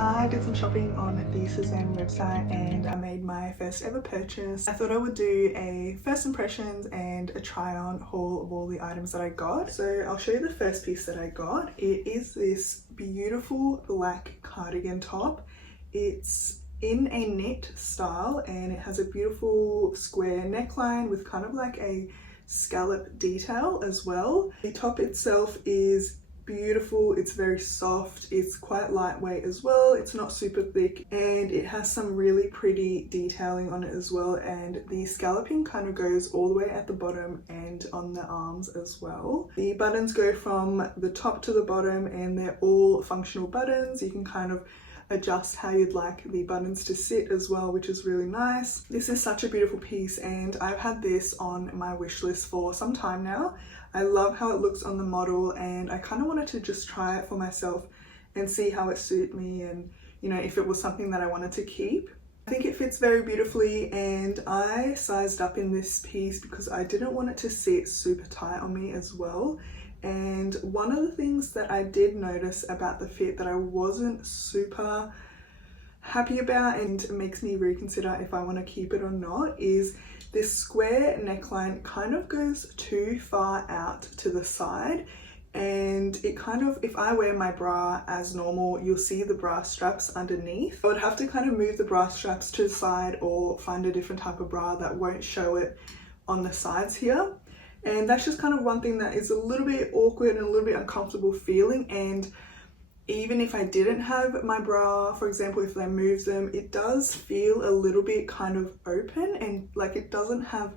I did some shopping on the Sezane website and I made my first ever purchase. I thought I would do a first impressions and a try on haul of all the items that I got. So I'll show you the first piece that I got. It is this beautiful black cardigan top. It's in a knit style and it has a beautiful square neckline with kind of like a scallop detail as well. The top itself is beautiful, it's very soft, it's quite lightweight as well, it's not super thick, and it has some really pretty detailing on it as well, and the scalloping kind of goes all the way at the bottom and on the arms as well. The buttons go from the top to the bottom and they're all functional buttons. You can kind of adjust how you'd like the buttons to sit as well, which is really nice. This is such a beautiful piece and I've had this on my wish list for some time now. I love how it looks on the model and I kind of wanted to just try it for myself and see how it suited me, and you know, if it was something that I wanted to keep. I think it fits very beautifully, and I sized up in this piece because I didn't want it to sit super tight on me as well. And one of the things that I did notice about the fit that I wasn't super happy about and makes me reconsider if I want to keep it or not is this square neckline kind of goes too far out to the side, and it kind of, if I wear my bra as normal, you'll see the bra straps underneath. I would have to kind of move the bra straps to the side or find a different type of bra that won't show it on the sides here. And that's just kind of one thing that is a little bit awkward and a little bit uncomfortable feeling. And even if I didn't have my bra, for example, if I move them, it does feel a little bit kind of open and like it doesn't have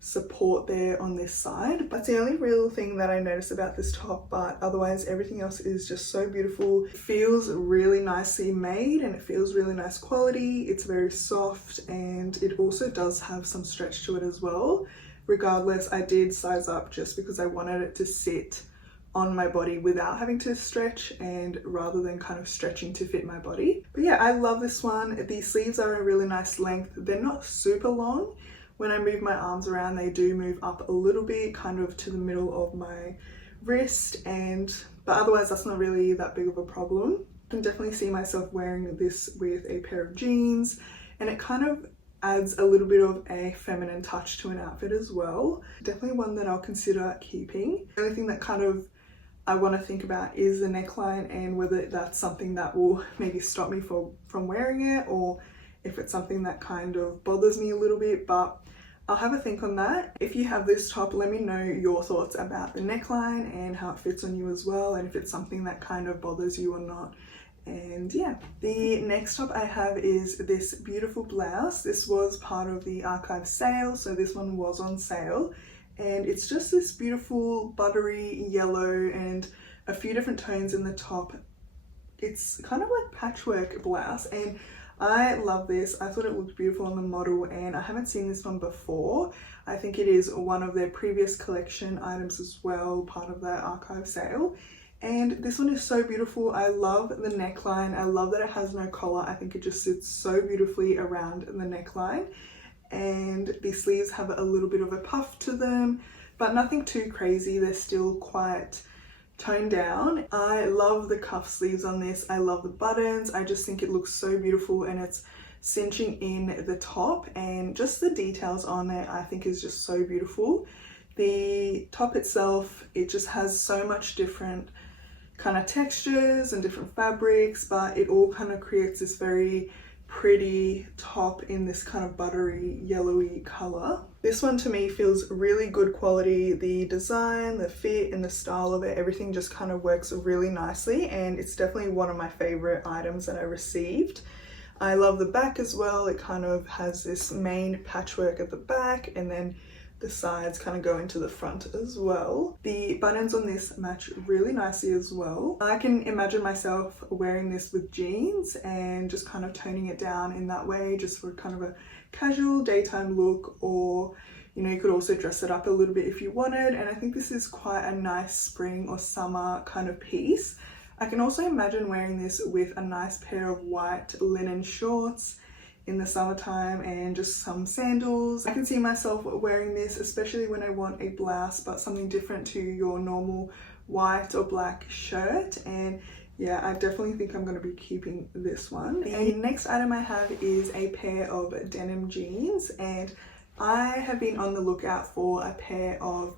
support there on this side. That's the only real thing that I noticed about this top, but otherwise everything else is just so beautiful. It feels really nicely made and it feels really nice quality. It's very soft and it also does have some stretch to it as well. Regardless, I did size up just because I wanted it to sit on my body without having to stretch, and rather than kind of stretching to fit my body. But yeah, I love this one. The sleeves are a really nice length. They're not super long. When I move my arms around, they do move up a little bit, kind of to the middle of my wrist, but otherwise that's not really that big of a problem. I can definitely see myself wearing this with a pair of jeans, and it kind of adds a little bit of a feminine touch to an outfit as well. Definitely one that I'll consider keeping. The only thing that kind of I want to think about is the neckline and whether that's something that will maybe stop me from wearing it, or if it's something that kind of bothers me a little bit, but I'll have a think on that. If you have this top, let me know your thoughts about the neckline and how it fits on you as well, and if it's something that kind of bothers you or not. And yeah, the next top I have is this beautiful blouse. This was part of the archive sale, so this one was on sale. And it's just this beautiful buttery yellow and a few different tones in the top. It's kind of like patchwork blouse and I love this. I thought it looked beautiful on the model and I haven't seen this one before. I think it is one of their previous collection items as well, part of their archive sale. And this one is so beautiful. I love the neckline. I love that it has no collar. I think it just sits so beautifully around the neckline. And the sleeves have a little bit of a puff to them, but nothing too crazy. They're still quite toned down. I love the cuff sleeves on this. I love the buttons. I just think it looks so beautiful and it's cinching in the top, and just the details on it I think is just so beautiful. The top itself, it just has so much different kind of textures and different fabrics, but it all kind of creates this very pretty top in this kind of buttery yellowy color. This one to me feels really good quality. The design, the fit and the style of it, everything just kind of works really nicely, and it's definitely one of my favorite items that I received. I love the back as well. It kind of has this main patchwork at the back and then the sides kind of go into the front as well. The buttons on this match really nicely as well. I can imagine myself wearing this with jeans and just kind of toning it down in that way, just for kind of a casual daytime look, or you know, you could also dress it up a little bit if you wanted. And I think this is quite a nice spring or summer kind of piece. I can also imagine wearing this with a nice pair of white linen shorts in the summertime and just some sandals. I can see myself wearing this, especially when I want a blouse but something different to your normal white or black shirt, and yeah, I definitely think I'm going to be keeping this one. The next item I have is a pair of denim jeans, and I have been on the lookout for a pair of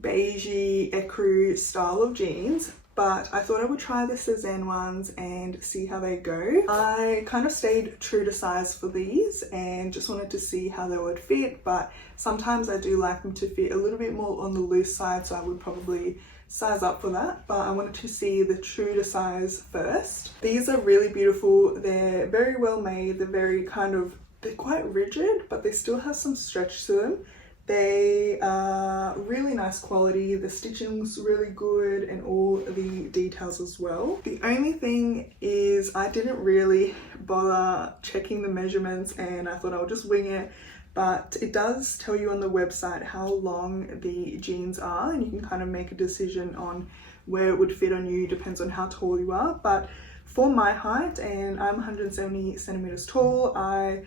beigey ecru style of jeans, but I thought I would try the Sezane ones and see how they go. I kind of stayed true to size for these and just wanted to see how they would fit, but sometimes I do like them to fit a little bit more on the loose side, so I would probably size up for that, but I wanted to see the true to size first. These are really beautiful. They're very well made. They're quite rigid, but they still have some stretch to them. They are really nice quality. The stitching's really good and all the details as well. The only thing is I didn't really bother checking the measurements, and I thought I would just wing it. But it does tell you on the website how long the jeans are, and you can kind of make a decision on where it would fit on you, depends on how tall you are. But for my height, and I'm 170 centimeters tall, I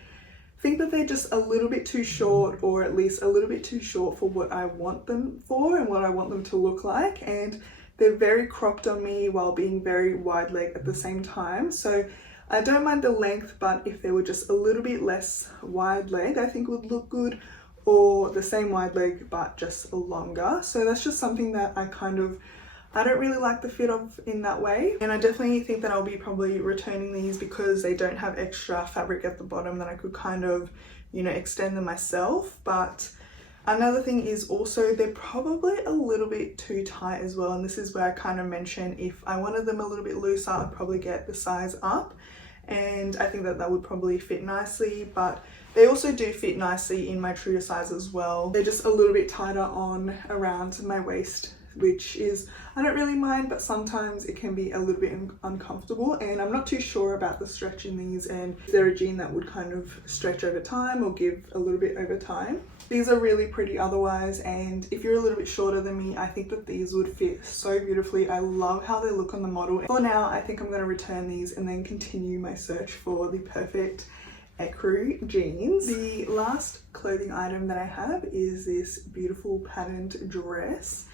think that they're just a little bit too short, or at least a little bit too short for what I want them for and what I want them to look like. And they're very cropped on me while being very wide leg at the same time. So I don't mind the length, but if they were just a little bit less wide leg, I think would look good, or the same wide leg but just longer. So that's just something that I don't really like the fit of in that way. And I definitely think that I'll be probably returning these because they don't have extra fabric at the bottom that I could kind of, you know, extend them myself. But another thing is also they're probably a little bit too tight as well. And this is where I kind of mentioned if I wanted them a little bit looser, I'd probably get the size up. And I think that that would probably fit nicely, but they also do fit nicely in my true to size as well. They're just a little bit tighter on around my waist, which is, I don't really mind, but sometimes it can be a little bit uncomfortable, and I'm not too sure about the stretch in these, and is there a jean that would kind of stretch over time or give a little bit over time. These are really pretty otherwise, and if you're a little bit shorter than me, I think that these would fit so beautifully. I love how they look on the model. For now, I think I'm going to return these and then continue my search for the perfect ecru jeans. The last clothing item that I have is this beautiful patterned dress,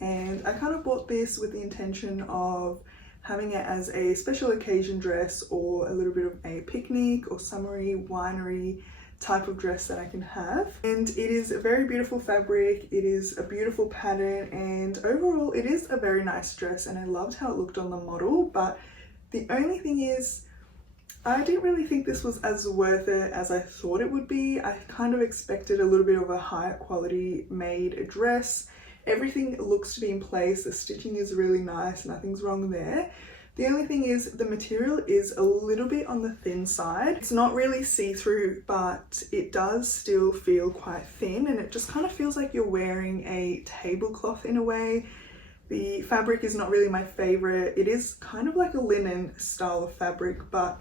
and I kind of bought this with the intention of having it as a special occasion dress, or a little bit of a picnic or summery winery type of dress that I can have. And it is a very beautiful fabric, it is a beautiful pattern, and overall it is a very nice dress, and I loved how it looked on the model. But the only thing is, I didn't really think this was as worth it as I thought it would be. I kind of expected a little bit of a higher quality made dress. Everything looks to be in place, the stitching is really nice, nothing's wrong there. The only thing is the material is a little bit on the thin side. It's not really see-through, but it does still feel quite thin, and it just kind of feels like you're wearing a tablecloth in a way. The fabric is not really my favorite. It is kind of like a linen style of fabric, but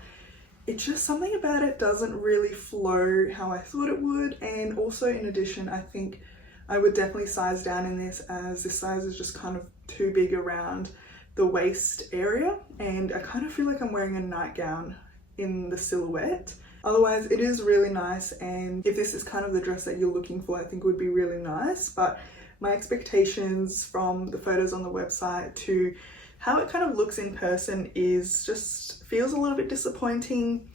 it's just something about it doesn't really flow how I thought it would. And also, in addition, I think I would definitely size down in this, as this size is just kind of too big around the waist area, and I kind of feel like I'm wearing a nightgown in the silhouette. Otherwise, it is really nice, and if this is kind of the dress that you're looking for, I think it would be really nice. But my expectations from the photos on the website to how it kind of looks in person is just feels a little bit disappointing.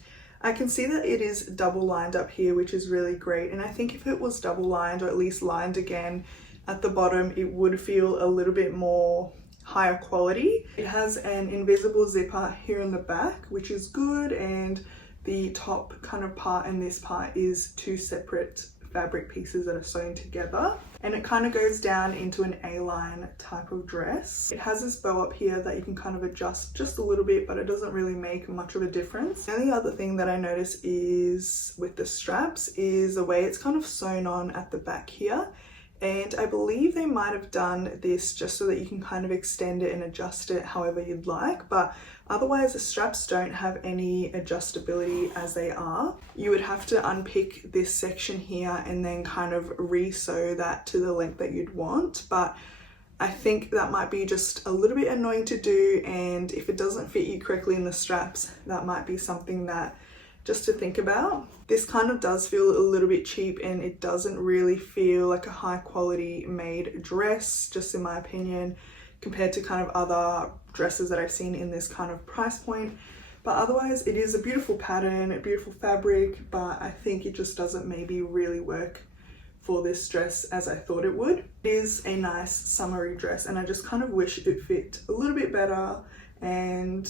I can see that it is double lined up here, which is really great, and I think if it was double lined, or at least lined again at the bottom, it would feel a little bit more higher quality. It has an invisible zipper here in the back, which is good, and the top kind of part and this part is two separate fabric pieces that are sewn together, and it kind of goes down into an A-line type of dress. It has this bow up here that you can kind of adjust just a little bit, but it doesn't really make much of a difference. The only other thing that I notice is with the straps is the way it's kind of sewn on at the back here. And I believe they might have done this just so that you can kind of extend it and adjust it however you'd like, but otherwise the straps don't have any adjustability as they are. You would have to unpick this section here and then kind of re-sew that to the length that you'd want, but I think that might be just a little bit annoying to do, and if it doesn't fit you correctly in the straps, that might be something that just to think about. This kind of does feel a little bit cheap, and it doesn't really feel like a high quality made dress, just in my opinion. compared to kind of other dresses that I've seen in this kind of price point. But otherwise it is a beautiful pattern, a beautiful fabric, but I think it just doesn't maybe really work for this dress as I thought it would. It is a nice summery dress and I just kind of wish it fit a little bit better and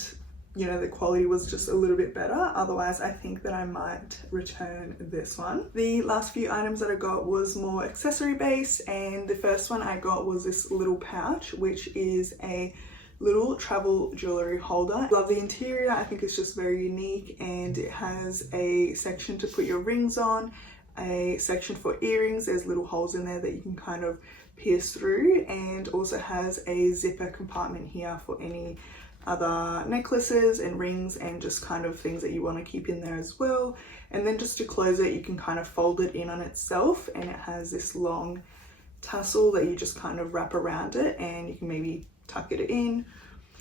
you know the quality was just a little bit better. Otherwise I think that I might return this one. The last few items that I got was more accessory based, and the first one I got was this little pouch, which is a little travel jewellery holder. Love the interior, I think it's just very unique, and it has a section to put your rings on, a section for earrings, there's little holes in there that you can kind of pierce through, and also has a zipper compartment here for any other necklaces and rings and just kind of things that you want to keep in there as well. And then just to close it, you can kind of fold it in on itself, and it has this long tassel that you just kind of wrap around it and you can maybe tuck it in.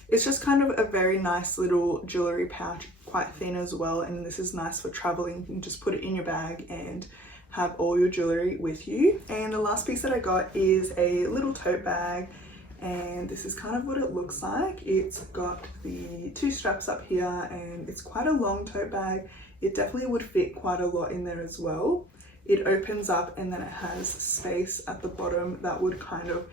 It's just kind of a very nice little jewellery pouch, quite thin as well, and this is nice for traveling. You can just put it in your bag and have all your jewellery with you. And the last piece that I got is a little tote bag, and this is kind of what it looks like. It's got the two straps up here and it's quite a long tote bag. It definitely would fit quite a lot in there as well. It opens up and then it has space at the bottom that would kind of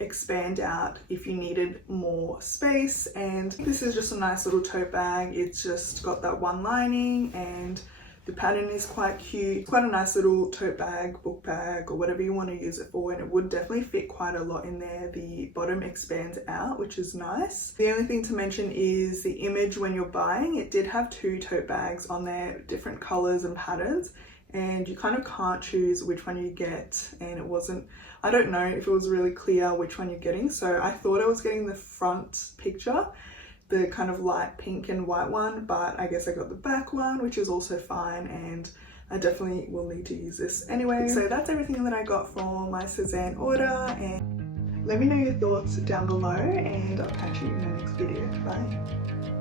expand out if you needed more space. And this is just a nice little tote bag. It's just got that one lining and the pattern is quite cute. It's quite a nice little tote bag, book bag, or whatever you want to use it for, and it would definitely fit quite a lot in there. The bottom expands out, which is nice. The only thing to mention is the image when you're buying. It did have two tote bags on there, different colors and patterns, and you kind of can't choose which one you get, and it wasn't, I don't know if it was really clear which one you're getting. So I thought I was getting the front picture, the kind of light pink and white one, but I guess I got the back one, which is also fine, and I definitely will need to use this anyway. So that's everything that I got for my Sezane order, and let me know your thoughts down below, and I'll catch you in the next video. Bye.